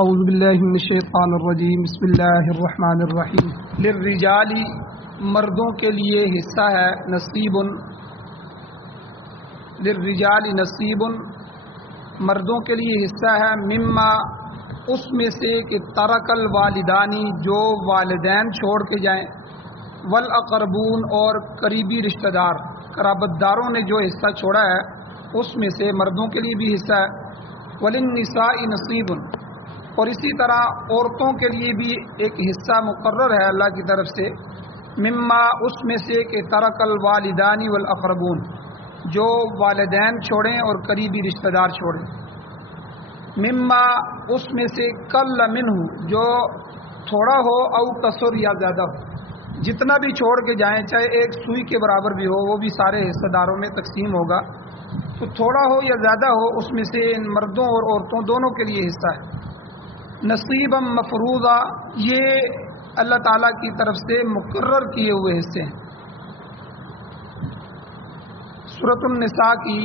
اعوذ باللہ من الشیطان الرجیم بسم اللہ الرحمن الرحیم للرجال مردوں کے لیے حصہ ہے نصیب للرجال نصیب مردوں کے لیے حصہ ہے مما اس میں سے کہ ترک الوالدانی جو والدین چھوڑ کے جائیں والاقربون اور قریبی رشتہ دار قرابت داروں نے جو حصہ چھوڑا ہے اس میں سے مردوں کے لیے بھی حصہ ہے وللنساء نصیب اور اسی طرح عورتوں کے لیے بھی ایک حصہ مقرر ہے اللہ کی طرف سے مما اس میں سے کہ ترک الوالدانی والاقربون جو والدین چھوڑیں اور قریبی رشتہ دار چھوڑیں مما اس میں سے کل منہ جو تھوڑا ہو او کثر یا زیادہ ہو جتنا بھی چھوڑ کے جائیں چاہے ایک سوئی کے برابر بھی ہو وہ بھی سارے حصہ داروں میں تقسیم ہوگا تو تھوڑا ہو یا زیادہ ہو اس میں سے ان مردوں اور عورتوں دونوں کے لیے حصہ ہے نصیبا مفروضہ یہ اللہ تعالیٰ کی طرف سے مقرر کیے ہوئے حصے ہیں سورۃ النساء کی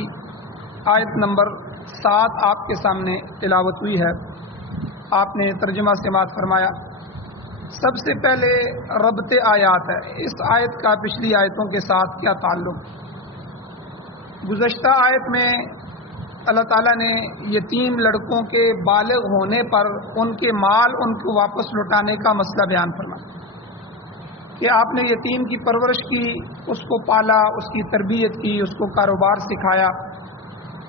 آیت نمبر 7 آپ کے سامنے تلاوت ہوئی ہے آپ نے ترجمہ سماعت فرمایا سب سے پہلے ربط آیات ہے اس آیت کا پچھلی آیتوں کے ساتھ کیا تعلق گزشتہ آیت میں اللہ تعالیٰ نے یتیم لڑکوں کے بالغ ہونے پر ان کے مال ان کو واپس لوٹانے کا مسئلہ بیان فرمایا کہ آپ نے یتیم کی پرورش کی اس کو پالا اس کی تربیت کی اس کو کاروبار سکھایا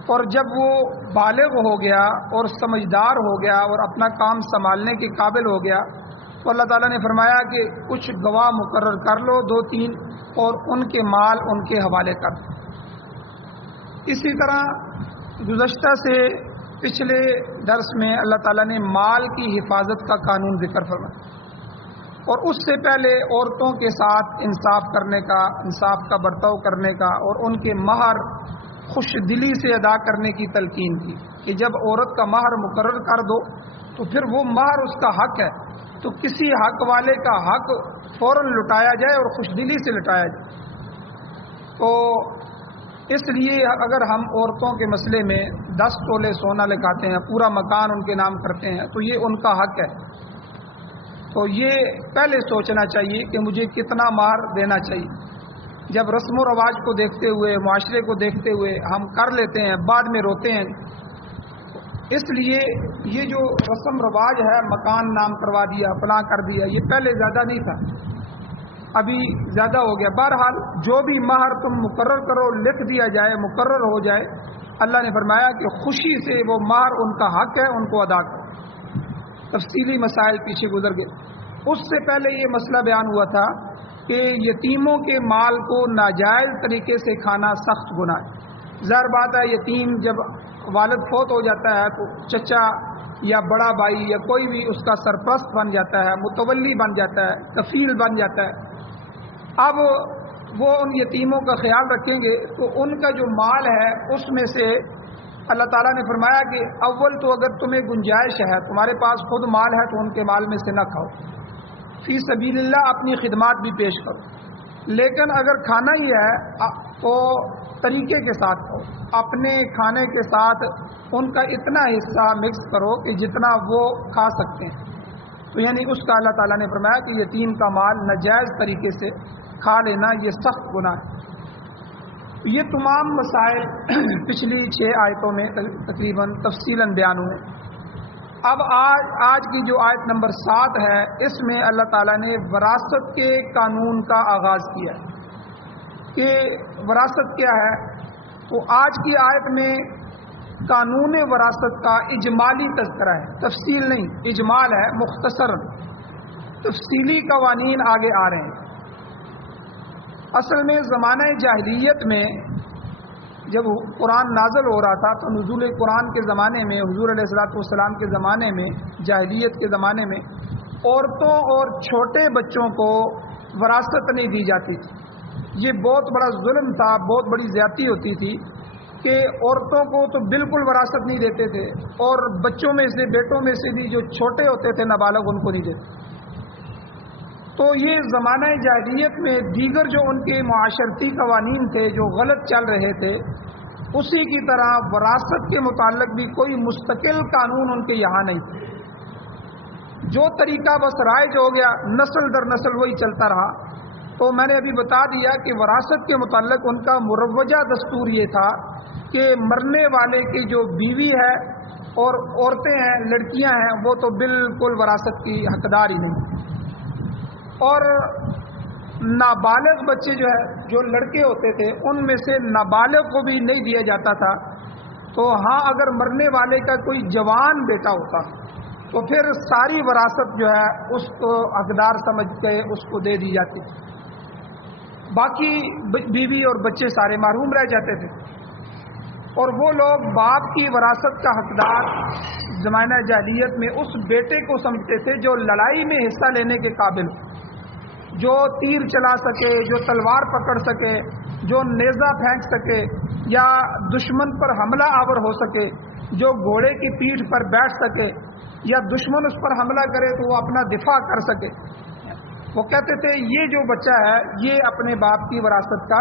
اور جب وہ بالغ ہو گیا اور سمجھدار ہو گیا اور اپنا کام سنبھالنے کے قابل ہو گیا تو اللہ تعالیٰ نے فرمایا کہ کچھ گواہ مقرر کر لو 2-3 اور ان کے مال ان کے حوالے کر دو اسی طرح گزشتہ سے پچھلے درس میں اللہ تعالیٰ نے مال کی حفاظت کا قانون ذکر فرمایا اور اس سے پہلے عورتوں کے ساتھ انصاف کرنے کا انصاف کا برتاؤ کرنے کا اور ان کے مہر خوش دلی سے ادا کرنے کی تلقین کی کہ جب عورت کا مہر مقرر کر دو تو پھر وہ مہر اس کا حق ہے تو کسی حق والے کا حق فوراً لٹایا جائے اور خوش دلی سے لٹایا جائے تو اس لیے اگر ہم عورتوں کے مسئلے میں 10 تولے سونا لگاتے ہیں پورا مکان ان کے نام کرتے ہیں تو یہ ان کا حق ہے تو یہ پہلے سوچنا چاہیے کہ مجھے کتنا مہر دینا چاہیے جب رسم و رواج کو دیکھتے ہوئے معاشرے کو دیکھتے ہوئے ہم کر لیتے ہیں بعد میں روتے ہیں اس لیے یہ جو رسم رواج ہے مکان نام کروا دیا فلاں کر دیا یہ پہلے زیادہ نہیں تھا ابھی زیادہ ہو گیا بہرحال جو بھی مہر تم مقرر کرو لکھ دیا جائے مقرر ہو جائے اللہ نے فرمایا کہ خوشی سے وہ مہر ان کا حق ہے ان کو ادا کرو تفصیلی مسائل پیچھے گزر گئے اس سے پہلے یہ مسئلہ بیان ہوا تھا کہ یتیموں کے مال کو ناجائز طریقے سے کھانا سخت گناہ ہے ظاہر بات ہے یتیم جب والد فوت ہو جاتا ہے تو چچا یا بڑا بھائی یا کوئی بھی اس کا سرپرست بن جاتا ہے متولی بن جاتا ہے کفیل بن جاتا ہے اب وہ ان یتیموں کا خیال رکھیں گے تو ان کا جو مال ہے اس میں سے اللہ تعالیٰ نے فرمایا کہ اول تو اگر تمہیں گنجائش ہے تمہارے پاس خود مال ہے تو ان کے مال میں سے نہ کھاؤ فی سبیل اللہ اپنی خدمات بھی پیش کرو لیکن اگر کھانا ہی ہے تو طریقے کے ساتھ کھاؤ اپنے کھانے کے ساتھ ان کا اتنا حصہ مکس کرو کہ جتنا وہ کھا سکتے ہیں تو یعنی اس کا اللہ تعالیٰ نے فرمایا کہ یتیم کا مال ناجائز طریقے سے کھا لینا یہ سخت گناہ ہے یہ تمام مسائل پچھلی 6 آیتوں میں تقریباً تفصیلاً بیان ہوئے اب آج کی جو آیت نمبر 7 ہے اس میں اللہ تعالیٰ نے وراثت کے قانون کا آغاز کیا ہے کہ وراثت کیا ہے تو آج کی آیت میں قانون وراثت کا اجمالی تذکرہ ہے تفصیل نہیں اجمال ہے مختصر تفصیلی قوانین آگے آ رہے ہیں اصل میں زمانہ جاہلیت میں جب قرآن نازل ہو رہا تھا تو نزول قرآن کے زمانے میں حضور علیہ الصلوۃ والسلام کے زمانے میں جاہلیت کے زمانے میں عورتوں اور چھوٹے بچوں کو وراثت نہیں دی جاتی تھی یہ بہت بڑا ظلم تھا بہت بڑی زیادتی ہوتی تھی کہ عورتوں کو تو بالکل وراثت نہیں دیتے تھے اور بچوں میں سے بیٹوں میں سے بھی جو چھوٹے ہوتے تھے نابالغ ان کو نہیں دیتے تو یہ زمانہ جاہلیت میں دیگر جو ان کے معاشرتی قوانین تھے جو غلط چل رہے تھے اسی کی طرح وراثت کے متعلق بھی کوئی مستقل قانون ان کے یہاں نہیں تھے جو طریقہ بس رائج ہو گیا نسل در نسل وہی چلتا رہا. تو میں نے ابھی بتا دیا کہ وراثت کے متعلق ان کا مروجہ دستور یہ تھا کہ مرنے والے کی جو بیوی ہے اور عورتیں ہیں، لڑکیاں ہیں، وہ تو بالکل وراثت کی حقدار ہی نہیں. اور نابالغ بچے جو ہے، جو لڑکے ہوتے تھے، ان میں سے نابالغ کو بھی نہیں دیا جاتا تھا. تو ہاں اگر مرنے والے کا کوئی جوان بیٹا ہوتا تو پھر ساری وراثت جو ہے اس کو حقدار سمجھ کے اس کو دے دی جاتی، باقی بیوی اور بچے سارے محروم رہ جاتے تھے. اور وہ لوگ باپ کی وراثت کا حقدار زمانہ جاہلیت میں اس بیٹے کو سمجھتے تھے جو لڑائی میں حصہ لینے کے قابل، جو تیر چلا سکے، جو تلوار پکڑ سکے، جو نیزہ پھینک سکے یا دشمن پر حملہ آور ہو سکے، جو گھوڑے کی پیٹھ پر بیٹھ سکے یا دشمن اس پر حملہ کرے تو وہ اپنا دفاع کر سکے. وہ کہتے تھے یہ جو بچہ ہے یہ اپنے باپ کی وراثت کا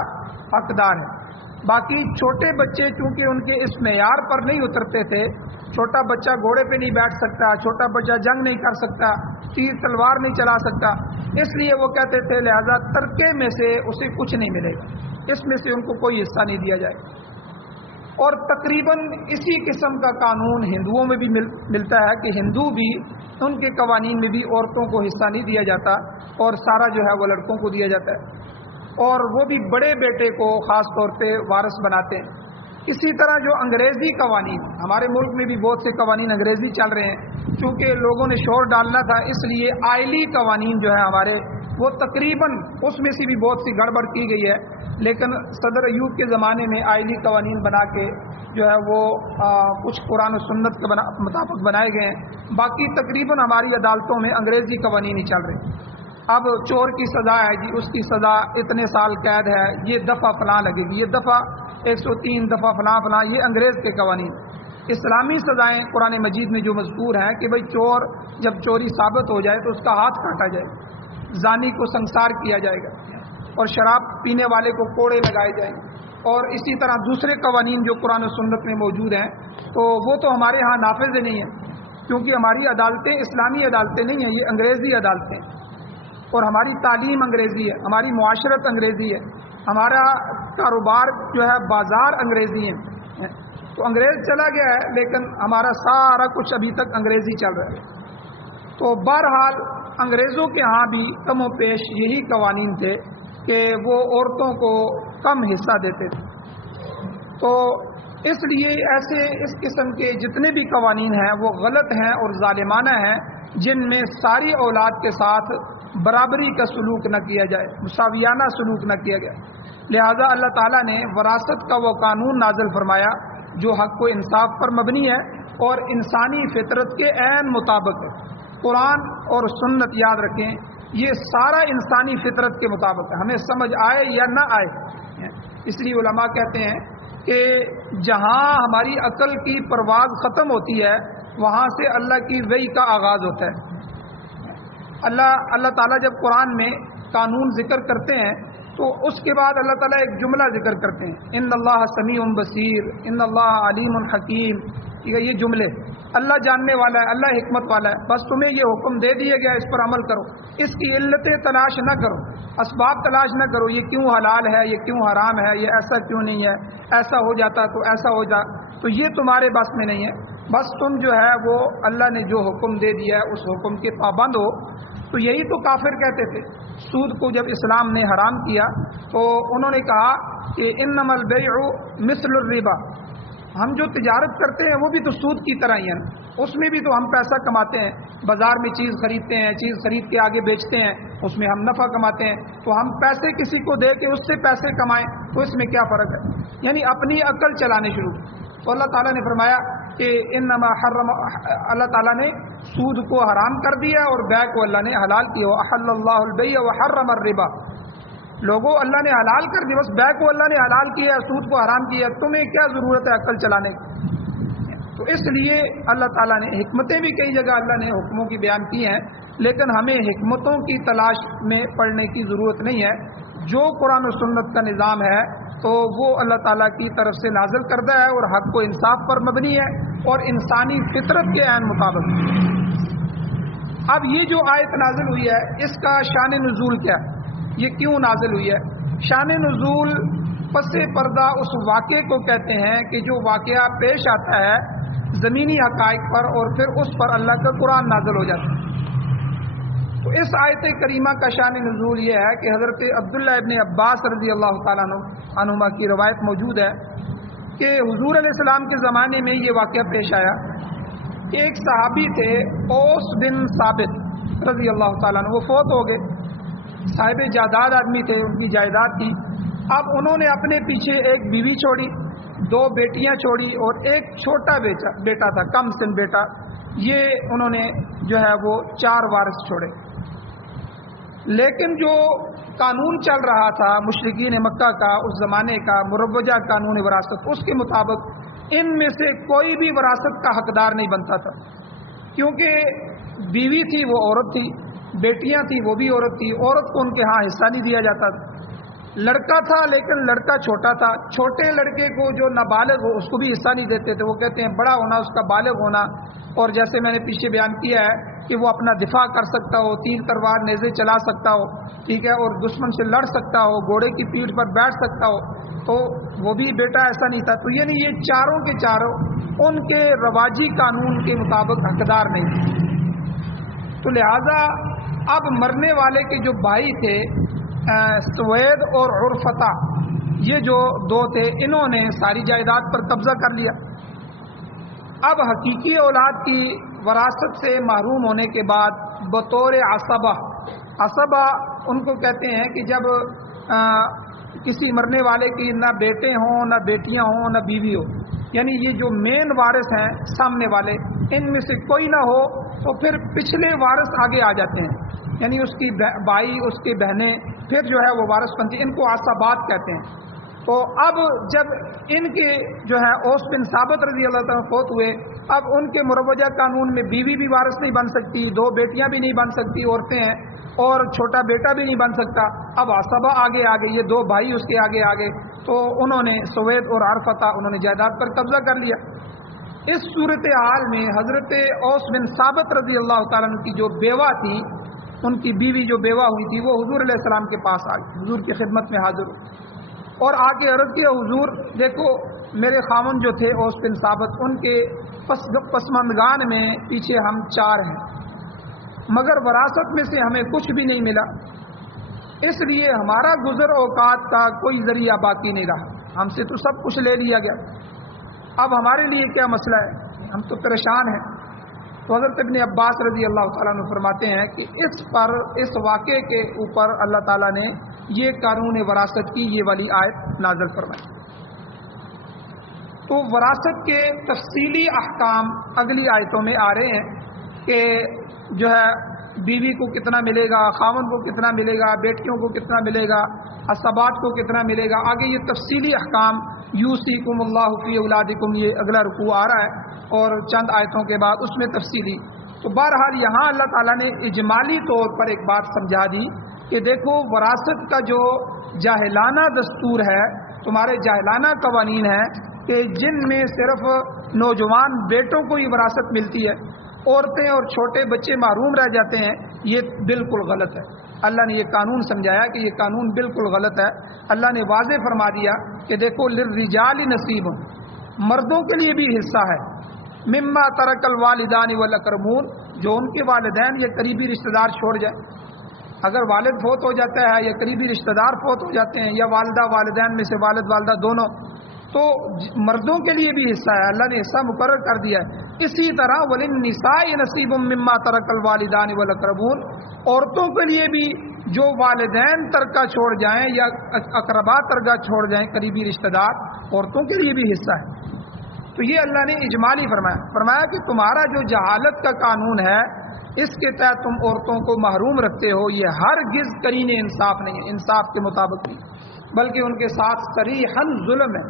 حقدار ہے. باقی چھوٹے بچے چونکہ ان کے اس معیار پر نہیں اترتے تھے، چھوٹا بچہ گھوڑے پہ نہیں بیٹھ سکتا، چھوٹا بچہ جنگ نہیں کر سکتا، تیر تلوار نہیں چلا سکتا، اس لیے وہ کہتے تھے لہذا ترکے میں سے اسے کچھ نہیں ملے گا، اس میں سے ان کو کوئی حصہ نہیں دیا جائے. اور تقریباً اسی قسم کا قانون ہندوؤں میں بھی ملتا ہے کہ ہندو بھی ان کے قوانین میں بھی عورتوں کو حصہ نہیں دیا جاتا اور سارا جو ہے وہ لڑکوں کو دیا جاتا ہے، اور وہ بھی بڑے بیٹے کو خاص طور پہ وارث بناتے ہیں. اسی طرح جو انگریزی قوانین، ہمارے ملک میں بھی بہت سے قوانین انگریزی چل رہے ہیں، چونکہ لوگوں نے شور ڈالنا تھا اس لیے آئلی قوانین جو ہے ہمارے وہ تقریباً اس میں سے بھی بہت سی گڑبڑ کی گئی ہے، لیکن صدر ایوب کے زمانے میں آئلی قوانین بنا کے جو ہے وہ کچھ قرآن و سنت کے مطابق بنائے گئے ہیں. باقی تقریباً ہماری عدالتوں میں انگریزی قوانین ہی چل رہے ہیں. اب چور کی سزا ہے جی، اس کی سزا اتنے سال قید ہے، یہ دفعہ فلاں لگے گی، یہ دفعہ 103 دفعہ فلاں فلاں، یہ انگریز کے قوانین. اسلامی سزائیں قرآن مجید میں جو مذکور ہیں کہ بھئی چور جب چوری ثابت ہو جائے تو اس کا ہاتھ کاٹا جائے گا، زانی کو سنسار کیا جائے گا، اور شراب پینے والے کو کوڑے لگائے جائیں گے. اور اسی طرح دوسرے قوانین جو قرآن و سنت میں موجود ہیں تو وہ تو ہمارے ہاں نافذ نہیں ہیں، کیونکہ ہماری عدالتیں اسلامی عدالتیں نہیں ہیں، یہ انگریزی عدالتیں، اور ہماری تعلیم انگریزی ہے، ہماری معاشرت انگریزی ہے، ہمارا کاروبار جو ہے بازار انگریزی ہے. تو انگریز چلا گیا ہے لیکن ہمارا سارا کچھ ابھی تک انگریزی چل رہا ہے. تو بہرحال انگریزوں کے ہاں بھی کم و پیش یہی قوانین تھے کہ وہ عورتوں کو کم حصہ دیتے تھے. تو اس لیے ایسے اس قسم کے جتنے بھی قوانین ہیں وہ غلط ہیں اور ظالمانہ ہیں، جن میں ساری اولاد کے ساتھ برابری کا سلوک نہ کیا جائے، مساویانہ سلوک نہ کیا گیا. لہذا اللہ تعالیٰ نے وراثت کا وہ قانون نازل فرمایا جو حق و انصاف پر مبنی ہے اور انسانی فطرت کے عین مطابق ہے. قرآن اور سنت یاد رکھیں، یہ سارا انسانی فطرت کے مطابق ہے، ہمیں سمجھ آئے یا نہ آئے. اس لیے علماء کہتے ہیں کہ جہاں ہماری عقل کی پرواز ختم ہوتی ہے وہاں سے اللہ کی وحی کا آغاز ہوتا ہے. اللہ تعالیٰ جب قرآن میں قانون ذکر کرتے ہیں تو اس کے بعد اللہ تعالیٰ ایک جملہ ذکر کرتے ہیں، ان اللہ سمیع بصیر، ان اللہ علیم حکیم. یہ جملے، اللہ جاننے والا ہے، اللہ حکمت والا ہے، بس تمہیں یہ حکم دے دیا گیا، اس پر عمل کرو، اس کی علتیں تلاش نہ کرو، اسباب تلاش نہ کرو، یہ کیوں حلال ہے، یہ کیوں حرام ہے، یہ ایسا کیوں نہیں ہے، ایسا ہو جاتا تو ایسا ہو جا، تو یہ تمہارے بس میں نہیں ہے. بس تم جو ہے وہ اللہ نے جو حکم دے دیا ہے اس حکم کے پابند ہو. تو یہی تو کافر کہتے تھے. سود کو جب اسلام نے حرام کیا تو انہوں نے کہا کہ انما البیع مثل الربا، ہم جو تجارت کرتے ہیں وہ بھی تو سود کی طرح ہی ہے، اس میں بھی تو ہم پیسہ کماتے ہیں، بازار میں چیز خریدتے ہیں، چیز خرید کے آگے بیچتے ہیں، اس میں ہم نفع کماتے ہیں، تو ہم پیسے کسی کو دے کے اس سے پیسے کمائیں تو اس میں کیا فرق ہے؟ یعنی اپنی عقل چلانے شروع. تو اللہ تعالیٰ نے فرمایا کہ انما حرم، اللہ تعالیٰ نے سود کو حرام کر دیا اور بیع کو اللہ نے حلال کیا. وَأَحَلَّ اللَّهُ الْبَيْعَ وَحَرَّمَ الرِّبَا. لوگوں اللہ نے حلال کر دیا، بس بیع کو اللہ نے حلال کیا، سود کو حرام کیا، تمہیں کیا ضرورت ہے عقل چلانے کی؟ تو اس لیے اللہ تعالیٰ نے حکمتیں بھی کئی جگہ اللہ نے حکموں کی بیان کی ہیں، لیکن ہمیں حکمتوں کی تلاش میں پڑنے کی ضرورت نہیں ہے. جو قرآن و سنت کا نظام ہے تو وہ اللہ تعالیٰ کی طرف سے نازل کردہ ہے اور حق و انصاف پر مبنی ہے اور انسانی فطرت کے عین مطابق. اب یہ جو آیت نازل ہوئی ہے اس کا شان نزول کیا ہے، یہ کیوں نازل ہوئی ہے؟ شان نزول پس پردہ اس واقعے کو کہتے ہیں کہ جو واقعہ پیش آتا ہے زمینی حقائق پر اور پھر اس پر اللہ کا قرآن نازل ہو جاتا ہے۔ تو اس آیت کریمہ کا شان نزول یہ ہے کہ حضرت عبداللہ ابن عباس رضی اللہ تعالیٰ عنہما کی روایت موجود ہے کہ حضور علیہ السلام کے زمانے میں یہ واقعہ پیش آیا کہ ایک صحابی تھے اوس بن ثابت رضی اللہ تعالیٰ عنہ، وہ فوت ہو گئے، صاحب جائیداد آدمی تھے، ان کی جائیداد تھی۔ اب انہوں نے اپنے پیچھے ایک بیوی چھوڑی، 2 بیٹیاں چھوڑی اور ایک چھوٹا بیٹا تھا، کم سن بیٹا، یہ انہوں نے جو ہے وہ 4 وارث چھوڑے۔ لیکن جو قانون چل رہا تھا مشرکین مکہ کا اس زمانے کا مروجہ قانون وراثت، اس کے مطابق ان میں سے کوئی بھی وراثت کا حقدار نہیں بنتا تھا، کیونکہ بیوی تھی وہ عورت تھی، بیٹیاں تھی وہ بھی عورت تھی، عورت کو ان کے ہاں حصہ نہیں دیا جاتا تھا۔ لڑکا تھا لیکن لڑکا چھوٹا تھا، چھوٹے لڑکے کو جو نابالغ ہو اس کو بھی حصہ نہیں دیتے تھے، وہ کہتے ہیں بڑا ہونا اس کا بالغ ہونا، اور جیسے میں نے پیچھے بیان کیا ہے کہ وہ اپنا دفاع کر سکتا ہو، تیر تلوار نیزے چلا سکتا ہو، ٹھیک ہے، اور دشمن سے لڑ سکتا ہو، گھوڑے کی پیٹھ پر بیٹھ سکتا ہو، تو وہ بھی بیٹا ایسا نہیں تھا۔ تو یعنی یہ چاروں کے چاروں ان کے رواجی قانون کے مطابق حقدار نہیں تھے۔ تو لہذا اب مرنے والے کے جو بھائی تھے سوید اور عرفتہ، یہ جو 2 تھے، انہوں نے ساری جائیداد پر قبضہ کر لیا۔ اب حقیقی اولاد کی وراثت سے محروم ہونے کے بعد بطور عصبہ ان کو کہتے ہیں کہ جب کسی مرنے والے کی نہ بیٹے ہوں نہ بیٹیاں ہوں نہ بیوی ہو، یعنی یہ جو مین وارث ہیں سامنے والے، ان میں سے کوئی نہ ہو تو پھر پچھلے وارث آگے آ جاتے ہیں، یعنی اس کی بھائی، اس کی بہنیں، پھر جو ہے وہ وارث بنتی، ان کو عصبات کہتے ہیں۔ تو اب جب ان کے جو ہے اوس بن ثابت رضی اللہ تعالیٰ فوت ہوئے، اب ان کے مروجہ قانون میں بیوی بھی وارث نہیں بن سکتی، 2 بیٹیاں بھی نہیں بن سکتی، عورتیں ہیں، اور چھوٹا بیٹا بھی نہیں بن سکتا۔ اب عصبہ آگے یہ 2 بھائی اس کے آگے، تو انہوں نے سوید اور عرفتہ انہوں نے جائیداد پر قبضہ کر لیا۔ اس صورتحال میں حضرت اوس بن ثابت رضی اللہ تعالیٰ عنہ کی جو بیوہ تھی، ان کی بیوی جو بیوہ ہوئی تھی، وہ حضور علیہ السلام کے پاس آئی، حضور کی خدمت میں حاضر ہوئی اور آ کے عرض کیا، حضور دیکھو میرے خاوند جو تھے اوس بن ثابت، ان کے پسماندگان میں پیچھے ہم 4 ہیں، مگر وراثت میں سے ہمیں کچھ بھی نہیں ملا، اس لیے ہمارا گزر اوقات کا کوئی ذریعہ باقی نہیں رہا، ہم سے تو سب کچھ لے لیا گیا، اب ہمارے لیے کیا مسئلہ ہے، ہم تو پریشان ہیں۔ تو حضرت ابن عباس رضی اللہ تعالیٰ عنہ فرماتے ہیں کہ اس واقعے کے اوپر اللہ تعالیٰ نے یہ قانون وراثت کی یہ والی آیت نازل فرمائی۔ تو وراثت کے تفصیلی احکام اگلی آیتوں میں آ رہے ہیں کہ جو ہے بیوی کو کتنا ملے گا، خاوند کو کتنا ملے گا، بیٹیوں کو کتنا ملے گا، عصبات کو کتنا ملے گا، آگے یہ تفصیلی احکام یوصیکم اللہ فی اولادکم، یہ اگلا رکوع آ رہا ہے اور چند آیتوں کے بعد اس میں تفصیلی۔ تو بہرحال یہاں اللہ تعالیٰ نے اجمالی طور پر ایک بات سمجھا دی کہ دیکھو وراثت کا جو جاہلانہ دستور ہے، تمہارے جاہلانہ قوانین ہیں کہ جن میں صرف نوجوان بیٹوں کو ہی وراثت ملتی ہے، عورتیں اور چھوٹے بچے محروم رہ جاتے ہیں، یہ بالکل غلط ہے۔ اللہ نے یہ قانون سمجھایا کہ یہ قانون بالکل غلط ہے۔ اللہ نے واضح فرما دیا کہ دیکھو للرجال نصیب، مردوں کے لیے بھی حصہ ہے، مما ترک الوالدان والاقربون، جو ان کے والدین یا قریبی رشتہ دار چھوڑ جائیں، اگر والد فوت ہو جاتا ہے یا قریبی رشتہ دار فوت ہو جاتے ہیں یا والدہ والدین میں سے والد والدہ دونوں، تو مردوں کے لیے بھی حصہ ہے، اللہ نے حصہ مقرر کر دیا ہے۔ اسی طرح وللنساء نصیب مما ترک الوالدان والاقربون، عورتوں کے لیے بھی جو والدین ترکہ چھوڑ جائیں یا اقربا ترکہ چھوڑ جائیں، قریبی رشتہ دار، عورتوں کے لیے بھی حصہ ہے۔ تو یہ اللہ نے اجمالی فرمایا کہ تمہارا جو جہالت کا قانون ہے اس کے تحت تم عورتوں کو محروم رکھتے ہو، یہ ہرگز قرین انصاف نہیں ہے، انصاف کے مطابق نہیں، بلکہ ان کے ساتھ صریحاً ظلم ہے۔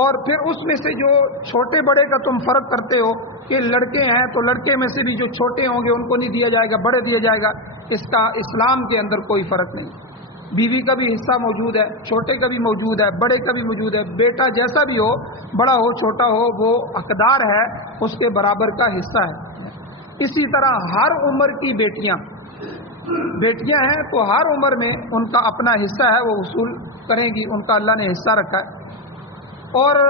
اور پھر اس میں سے جو چھوٹے بڑے کا تم فرق کرتے ہو کہ لڑکے ہیں تو لڑکے میں سے بھی جو چھوٹے ہوں گے ان کو نہیں دیا جائے گا، بڑے دیا جائے گا، اس کا اسلام کے اندر کوئی فرق نہیں۔ بیوی کا بھی حصہ موجود ہے، چھوٹے کا بھی موجود ہے، بڑے کا بھی موجود ہے، بیٹا جیسا بھی ہو، بڑا ہو چھوٹا ہو، وہ حقدار ہے، اس کے برابر کا حصہ ہے۔ اسی طرح ہر عمر کی بیٹیاں ہیں تو ہر عمر میں ان کا اپنا حصہ ہے، وہ وصول کریں گی، ان کا اللہ نے حصہ رکھا ہے۔ اور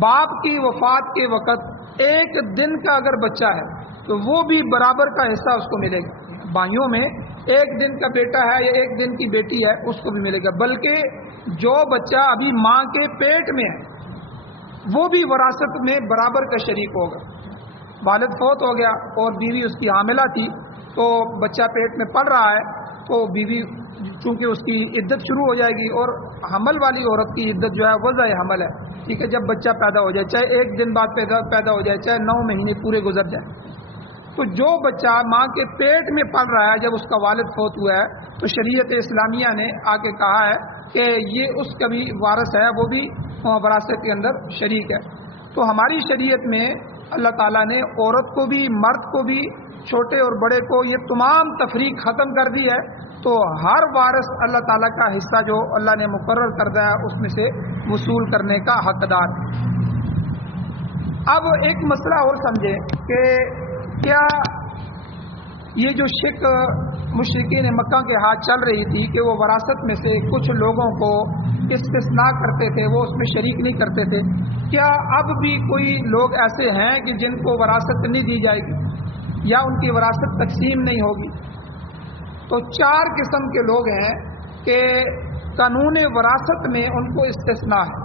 باپ کی وفات کے وقت ایک دن کا اگر بچہ ہے تو وہ بھی برابر کا حصہ اس کو ملے گا۔ بھائیوں میں ایک دن کا بیٹا ہے یا ایک دن کی بیٹی ہے اس کو بھی ملے گا، بلکہ جو بچہ ابھی ماں کے پیٹ میں ہے وہ بھی وراثت میں برابر کا شریک ہوگا۔ والد فوت ہو گیا اور بیوی اس کی حاملہ تھی تو بچہ پیٹ میں پل رہا ہے تو بیوی چونکہ اس کی عدت شروع ہو جائے گی، اور حمل والی عورت کی عدت جو ہے وضع حمل ہے، ٹھیک ہے، جب بچہ پیدا ہو جائے، چاہے ایک دن بعد پیدا ہو جائے، چاہے 9 مہینے پورے گزر جائیں، تو جو بچہ ماں کے پیٹ میں پل رہا ہے جب اس کا والد فوت ہوا ہے تو شریعت اسلامیہ نے آ کے کہا ہے کہ یہ اس کا بھی وارث ہے، وہ بھی وراثت کے اندر شریک ہے۔ تو ہماری شریعت میں اللہ تعالیٰ نے عورت کو بھی مرد کو بھی چھوٹے اور بڑے کو یہ تمام تفریق ختم کر دی ہے، تو ہر وارث اللہ تعالیٰ کا حصہ جو اللہ نے مقرر کردہ ہے اس میں سے وصول کرنے کا حقدار ہے۔ اب ایک مسئلہ اور سمجھیں کہ کیا یہ جو شرک مشرکین مکہ کے ہاتھ چل رہی تھی کہ وہ وراثت میں سے کچھ لوگوں کو استثناء کرتے تھے، وہ اس میں شریک نہیں کرتے تھے، کیا اب بھی کوئی لوگ ایسے ہیں کہ جن کو وراثت نہیں دی جائے گی یا ان کی وراثت تقسیم نہیں ہوگی؟ تو 4 قسم کے لوگ ہیں کہ قانون وراثت میں ان کو استثناء ہے،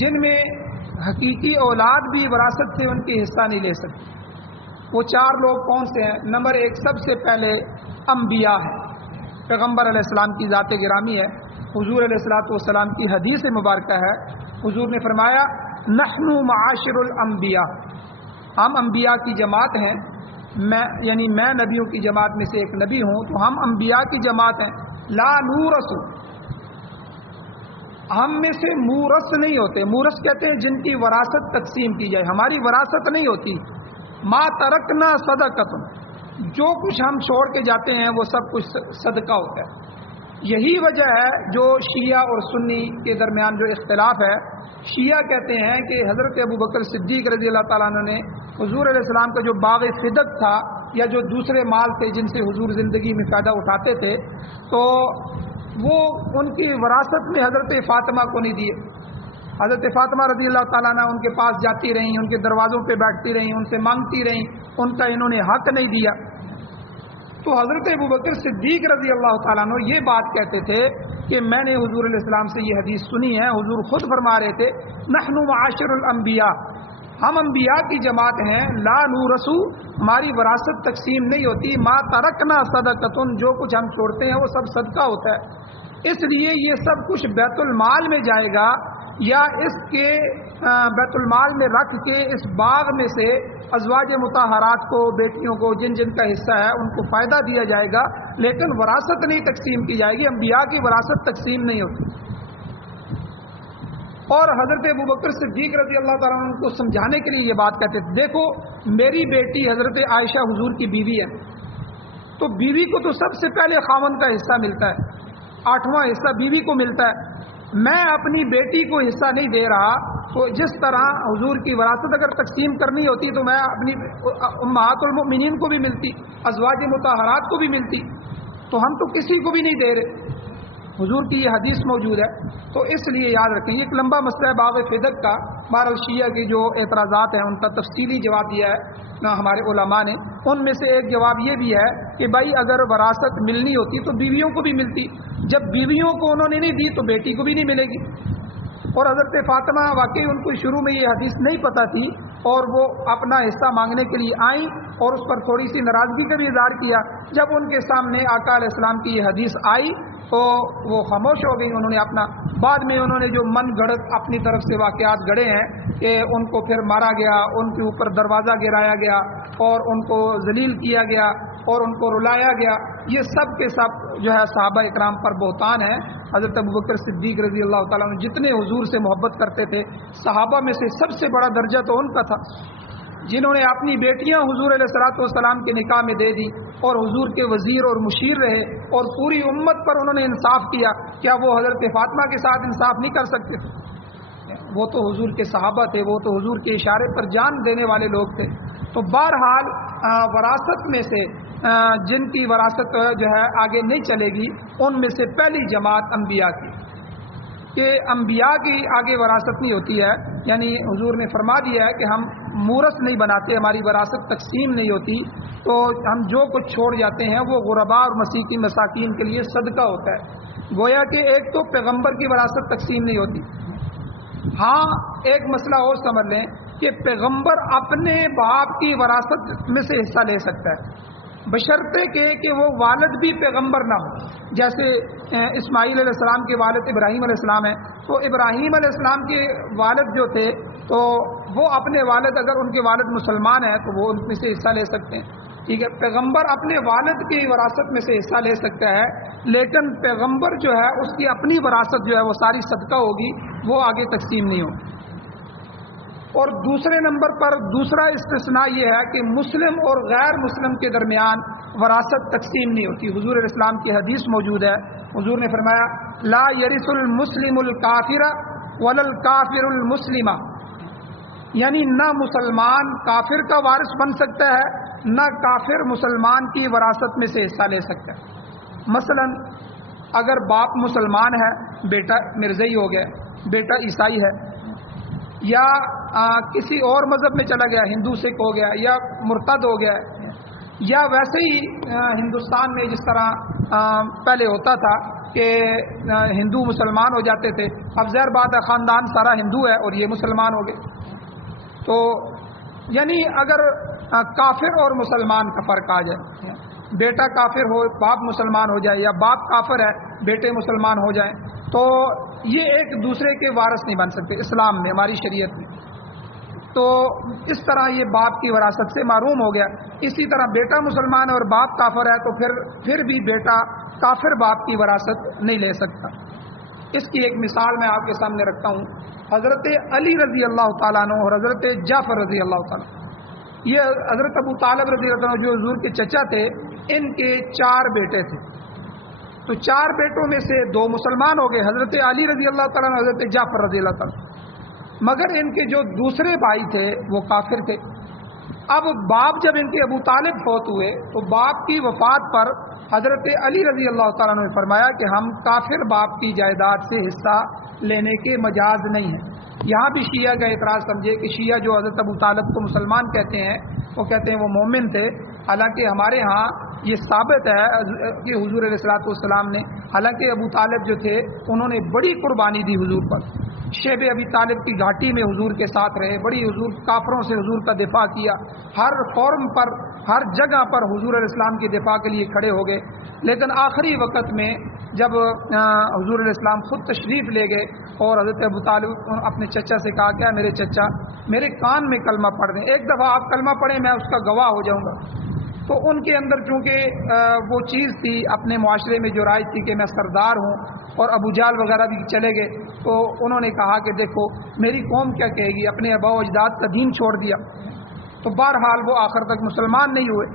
جن میں حقیقی اولاد بھی وراثت سے ان کی حصہ نہیں لے سکتی۔ وہ 4 لوگ کون سے ہیں؟ نمبر 1 سب سے پہلے انبیاء ہے، پیغمبر علیہ السلام کی ذات گرامی ہے، حضور علیہ السلام کی حدیث مبارکہ ہے، حضور نے فرمایا نحن معاشر الانبیاء، ہم انبیاء کی جماعت ہیں، میں نبیوں کی جماعت میں سے ایک نبی ہوں، تو ہم انبیاء کی جماعت ہیں، لا نورث، ہم میں سے مورث نہیں ہوتے، مورث کہتے ہیں جن کی وراثت تقسیم کی جائے، ہماری وراثت نہیں ہوتی، ما ترکنا صدقۃ، جو کچھ ہم چھوڑ کے جاتے ہیں وہ سب کچھ صدقہ ہوتا ہے۔ یہی وجہ ہے جو شیعہ اور سنی کے درمیان جو اختلاف ہے، شیعہ کہتے ہیں کہ حضرت ابوبکر صدیق رضی اللہ تعالیٰ عنہ نے حضور علیہ السلام کا جو باغ فدق تھا یا جو دوسرے مال تھے جن سے حضور زندگی میں فائدہ اٹھاتے تھے، تو وہ ان کی وراثت میں حضرت فاطمہ کو نہیں دیے۔ حضرت فاطمہ رضی اللہ تعالیٰ عنہ ان کے پاس جاتی رہیں، ان کے دروازوں پہ بیٹھتی رہیں، ان سے مانگتی رہیں، ان کا انہوں نے حق نہیں دیا۔ تو حضرت ابوبکر صدیق رضی اللہ تعالیٰ عنہ یہ بات کہتے تھے کہ میں نے حضور علیہ السلام سے یہ حدیث سنی ہے، حضور خود فرما رہے تھے نحن معاشر الانبیاء، ہم انبیاء کی جماعت ہیں، لا نورث، ہماری وراثت تقسیم نہیں ہوتی، ما ترکنا صدقۃ، جو کچھ ہم چھوڑتے ہیں وہ سب صدقہ ہوتا ہے، اس لیے یہ سب کچھ بیت المال میں جائے گا یا اس کے بیت المال میں رکھ کے اس باغ میں سے ازواج مطہرات کو، بیٹیوں کو، جن جن کا حصہ ہے ان کو فائدہ دیا جائے گا، لیکن وراثت نہیں تقسیم کی جائے گی، انبیاء کی وراثت تقسیم نہیں ہوتی۔ اور حضرت ابوبکر صدیق رضی اللہ تعالیٰ عنہ کو سمجھانے کے لیے یہ بات کہتے تھے، دیکھو میری بیٹی حضرت عائشہ حضور کی بیوی ہے، تو بیوی کو تو سب سے پہلے خاوند کا حصہ ملتا ہے، 8واں حصہ بیوی کو ملتا ہے، میں اپنی بیٹی کو حصہ نہیں دے رہا، تو جس طرح حضور کی وراثت اگر تقسیم کرنی ہوتی تو میں اپنی امہات المؤمنین کو بھی ملتی، ازواج مطہرات کو بھی ملتی، تو ہم تو کسی کو بھی نہیں دے رہے، حضور کی یہ حدیث موجود ہے۔ تو اس لیے یاد رکھیں، یہ ایک لمبا مسئلہ ہے باغ فدق کا، بہرحال شیعہ کی جو اعتراضات ہیں ان کا تفصیلی جواب دیا ہے ہمارے علماء نے، ان میں سے ایک جواب یہ بھی ہے کہ بھائی اگر وراثت ملنی ہوتی تو بیویوں کو بھی ملتی، جب بیویوں کو انہوں نے نہیں دی تو بیٹی کو بھی نہیں ملے گی۔ اور حضرت فاطمہ واقعی ان کو شروع میں یہ حدیث نہیں پتہ تھی اور وہ اپنا حصہ مانگنے کے لیے آئیں اور اس پر تھوڑی سی ناراضگی کا بھی اظہار کیا، جب ان کے سامنے آقا علیہ السلام کی یہ حدیث آئی تو وہ خاموش ہو گئی، انہوں نے اپنا، بعد میں انہوں نے جو من گھڑت اپنی طرف سے واقعات گھڑے ہیں کہ ان کو پھر مارا گیا، ان کے اوپر دروازہ گرایا گیا اور ان کو ذلیل کیا گیا اور ان کو رلایا گیا، یہ سب کے سب جو ہے صحابہ اکرام پر بہتان ہے۔ حضرت ابوبکر صدیق رضی اللہ تعالیٰ عنہ جتنے حضور سے محبت کرتے تھے، صحابہ میں سے سب سے بڑا درجہ تو ان کا تھا، جنہوں نے اپنی بیٹیاں حضور علیہ السلام کے نکاح میں دے دی اور حضور کے وزیر اور مشیر رہے اور پوری امت پر انہوں نے انصاف کیا، کیا وہ حضرت فاطمہ کے ساتھ انصاف نہیں کر سکتے تھے؟ وہ تو حضور کے صحابہ تھے، وہ تو حضور کے اشارے پر جان دینے والے لوگ تھے، تو بہرحال وراثت میں سے جن کی وراثت جو ہے آگے نہیں چلے گی، ان میں سے پہلی جماعت انبیاء کی، کہ انبیاء کی آگے وراثت نہیں ہوتی ہے، یعنی حضور نے فرما دیا ہے کہ ہم مورث نہیں بناتے، ہماری وراثت تقسیم نہیں ہوتی، تو ہم جو کچھ چھوڑ جاتے ہیں وہ غرباء اور مسیحی مساکین کے لیے صدقہ ہوتا ہے۔ گویا کہ ایک تو پیغمبر کی وراثت تقسیم نہیں ہوتی۔ ہاں ایک مسئلہ اور سمجھ لیں کہ پیغمبر اپنے باپ کی وراثت میں سے حصہ لے سکتا ہے، بشرطے کہ وہ والد بھی پیغمبر نہ ہو۔ جیسے اسماعیل علیہ السلام کے والد ابراہیم علیہ السلام ہیں، تو ابراہیم علیہ السلام کے والد جو تھے تو وہ اپنے والد، اگر ان کے والد مسلمان ہیں تو وہ ان میں سے حصہ لے سکتے ہیں، ٹھیک ہے۔ پیغمبر اپنے والد کی وراثت میں سے حصہ لے سکتا ہے، لیکن پیغمبر جو ہے اس کی اپنی وراثت جو ہے وہ ساری صدقہ ہوگی، وہ آگے تقسیم نہیں ہوگی۔ اور دوسرے نمبر پر دوسرا استثناء یہ ہے کہ مسلم اور غیر مسلم کے درمیان وراثت تقسیم نہیں ہوتی۔ حضور علیہ السلام کی حدیث موجود ہے، حضور نے فرمایا لا یرث المسلم الکافر ولا الکافر المسلم، یعنی نہ مسلمان کافر کا وارث بن سکتا ہے، نہ کافر مسلمان کی وراثت میں سے حصہ لے سکتا ہے۔ مثلا اگر باپ مسلمان ہے، بیٹا مرزائی ہو گیا، بیٹا عیسائی ہے، یا کسی اور مذہب میں چلا گیا، ہندو سکھ ہو گیا، یا مرتد ہو گیا، یا ویسے ہی ہندوستان میں جس طرح پہلے ہوتا تھا کہ ہندو مسلمان ہو جاتے تھے، اب ظاہر بات ہے خاندان سارا ہندو ہے اور یہ مسلمان ہو گئے، تو یعنی اگر کافر اور مسلمان کا فرق آ جائے، بیٹا کافر ہو باپ مسلمان ہو جائے، یا باپ کافر ہے بیٹے مسلمان ہو جائیں، تو یہ ایک دوسرے کے وارث نہیں بن سکتے اسلام میں، ہماری شریعت میں۔ تو اس طرح یہ باپ کی وراثت سے محروم ہو گیا۔ اسی طرح بیٹا مسلمان ہے اور باپ کافر ہے تو پھر بھی بیٹا کافر باپ کی وراثت نہیں لے سکتا۔ اس کی ایک مثال میں آپ کے سامنے رکھتا ہوں، حضرت علی رضی اللہ تعالیٰ عنہ اور حضرت جعفر رضی اللہ تعالیٰ عنہ۔ یہ حضرت ابو طالب رضی اللہ عنہ جو حضور کے چچا تھے، ان کے 4 بیٹے تھے، تو 4 بیٹوں میں سے 2 مسلمان ہو گئے، حضرت علی رضی اللہ تعالیٰ عنہ، حضرت جعفر رضی اللہ تعالیٰ عنہ، مگر ان کے جو دوسرے بھائی تھے وہ کافر تھے۔ اب باپ جب ان کے ابو طالب فوت ہوئے تو باپ کی وفات پر حضرت علی رضی اللہ تعالیٰ عنہ نے فرمایا کہ ہم کافر باپ کی جائیداد سے حصہ لینے کے مجاز نہیں ہیں۔ یہاں بھی شیعہ کا اعتراض سمجھے کہ شیعہ جو حضرت ابو طالب کو مسلمان کہتے ہیں، وہ کہتے ہیں وہ مومن تھے، حالانکہ ہمارے ہاں یہ ثابت ہے کہ حضور علیہ الصلوۃ والسلام نے، حالانکہ ابو طالب جو تھے انہوں نے بڑی قربانی دی حضور پر، شیب ابی طالب کی گھاٹی میں حضور کے ساتھ رہے، بڑی حضور کافروں سے حضور کا دفاع کیا، ہر فورم پر ہر جگہ پر حضور علیہ السلام کے دفاع کے لیے کھڑے ہو گئے۔ لیکن آخری وقت میں جب حضور علیہ السلام خود تشریف لے گئے اور حضرت ابو طالب اپنے چچا سے کہا کیا میرے چچا میرے کان میں کلمہ پڑھ دیں، ایک دفعہ آپ کلمہ پڑھیں میں اس کا گواہ ہو جاؤں گا۔ تو ان کے اندر چونکہ وہ چیز تھی، اپنے معاشرے میں جو رائج تھی کہ میں سردار ہوں، اور ابو جہل وغیرہ بھی چلے گئے، تو انہوں نے کہا کہ دیکھو میری قوم کیا کہے گی، اپنے آباء و اجداد کا دین چھوڑ دیا، تو بہرحال وہ آخر تک مسلمان نہیں ہوئے،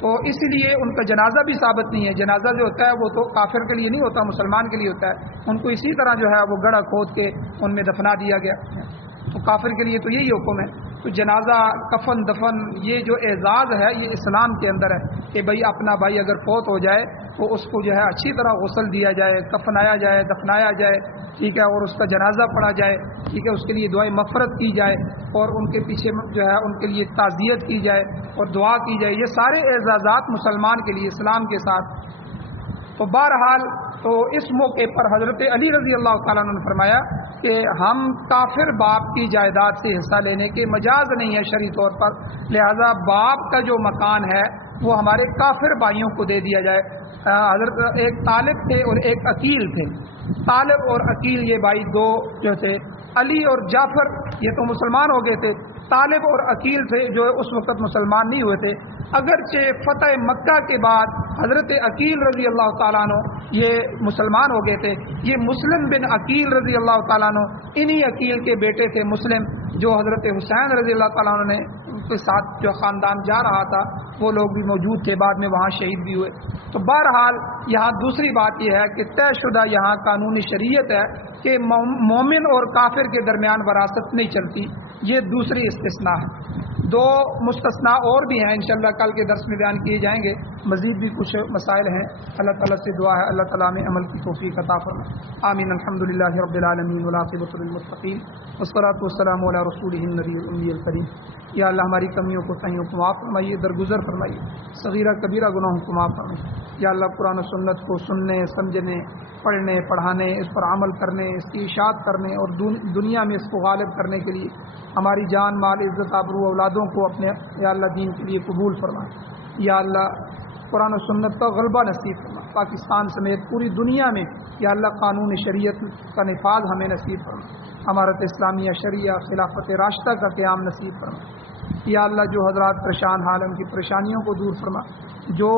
تو اس لیے ان کا جنازہ بھی ثابت نہیں ہے۔ جنازہ جو ہوتا ہے وہ تو کافر کے لیے نہیں ہوتا، مسلمان کے لیے ہوتا ہے، ان کو اسی طرح جو ہے وہ گڑھا کھود کے ان میں دفنا دیا گیا، تو کافر کے لیے تو یہی حکم ہے۔ تو جنازہ، کفن دفن، یہ جو اعزاز ہے یہ اسلام کے اندر ہے کہ بھئی اپنا بھائی اگر فوت ہو جائے تو اس کو جو ہے اچھی طرح غسل دیا جائے، کفنایا جائے، دفنایا جائے، ٹھیک ہے، اور اس کا جنازہ پڑھا جائے، ٹھیک ہے، اس کے لیے دعائے مغفرت کی جائے، اور ان کے پیچھے جو ہے ان کے لیے تعزیت کی جائے اور دعا کی جائے، یہ سارے اعزازات مسلمان کے لیے اسلام کے ساتھ۔ تو بہرحال تو اس موقع پر حضرت علی رضی اللہ تعالیٰ عنہ نے فرمایا کہ ہم کافر باپ کی جائیداد سے حصہ لینے کے مجاز نہیں ہے شرعی طور پر، لہذا باپ کا جو مکان ہے وہ ہمارے کافر بھائیوں کو دے دیا جائے۔ حضرت ایک طالب تھے اور ایک عقیل تھے، طالب اور عقیل یہ بھائی 2 جو تھے، علی اور جعفر یہ تو مسلمان ہو گئے تھے، طالب اور عقیل تھے جو اس وقت مسلمان نہیں ہوئے تھے، اگرچہ فتح مکہ کے بعد حضرت عقیل رضی اللہ تعالیٰ عنہ یہ مسلمان ہو گئے تھے۔ یہ مسلم بن عقیل رضی اللہ تعالیٰ عنہ انہی عقیل کے بیٹے تھے مسلم، جو حضرت حسین رضی اللہ تعالیٰ عنہ نے ان کے ساتھ جو خاندان جا رہا تھا وہ لوگ بھی موجود تھے، بعد میں وہاں شہید بھی ہوئے۔ تو بہرحال یہاں دوسری بات یہ ہے کہ طے شدہ یہاں قانونی شریعت ہے کہ مومن اور کافر کے درمیان وراثت نہیں چلتی، یہ دوسری استثناء ہے۔ دو مستثنا اور بھی ہیں، انشاءاللہ کل کے درس میں بیان کیے جائیں گے، مزید بھی کچھ مسائل ہیں۔ اللہ تعالیٰ سے دعا ہے اللہ تعالیٰ میں عمل کی توفیق عطا فرمائے، آمین۔ الحمدللہ رب العالمین والعاقبۃ للمتقین والصلاۃ والسلام علی رسولہ النبی الامی الکریم۔ یا اللہ ہماری کمیوں کو تہیوں کو معاف فرمائیے، درگزر فرمائیے، صغیرہ کبیرہ گناہوں کو معاف فرمائیے۔ یا اللہ قرآن و سنت کو سننے، سمجھنے، پڑھنے، پڑھانے، اس پر عمل کرنے، اس کی اشاعت کرنے اور دنیا میں اس کو غالب کرنے کے لیے ہماری جان، مال، عزت، آبرو، اولادوں کو اپنے یا اللہ دین کے لیے قبول فرما۔ یا اللہ قرآن و سنت کا غلبہ نصیب فرما، پاکستان سمیت پوری دنیا میں یا اللہ قانون شریعت کا نفاذ ہمیں نصیب فرما، امارت اسلامیہ، شریعہ، خلافت راشدہ کا قیام نصیب فرما۔ یا اللہ جو حضرات پریشان حال، ان کی پریشانیوں کو دور فرما، جو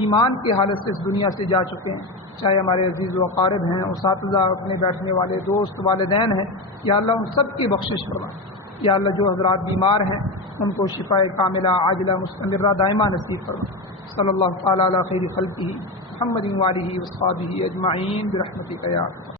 ایمان کی حالت سے اس دنیا سے جا چکے ہیں، چاہے ہمارے عزیز و اقارب ہیں، اساتذہ، اپنے بیٹھنے والے دوست، والدین ہیں، یا اللہ ان سب کی بخشش فرما۔ یا اللہ جو حضرات بیمار ہیں ان کو شفاء کاملہ عاجلہ مستمرہ دائمہ نصیب فرما۔ صلی اللہ تعالی علی خیر خلقہ محمد وآلہ وصحبہ اجمعین برحمتک یا